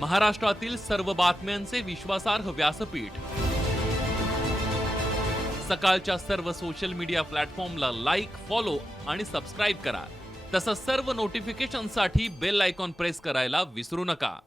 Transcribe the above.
महाराष्ट्रातील सर्व बातम्यांचे विश्वासार्ह व्यासपीठ. सकाळच्या सर्व सोशल मीडिया प्लॅटफॉर्मला लाईक, फॉलो आणि सबस्क्राईब करा. तसंच सर्व नोटिफिकेशनसाठी बेल आयकॉन प्रेस करायला विसरू नका.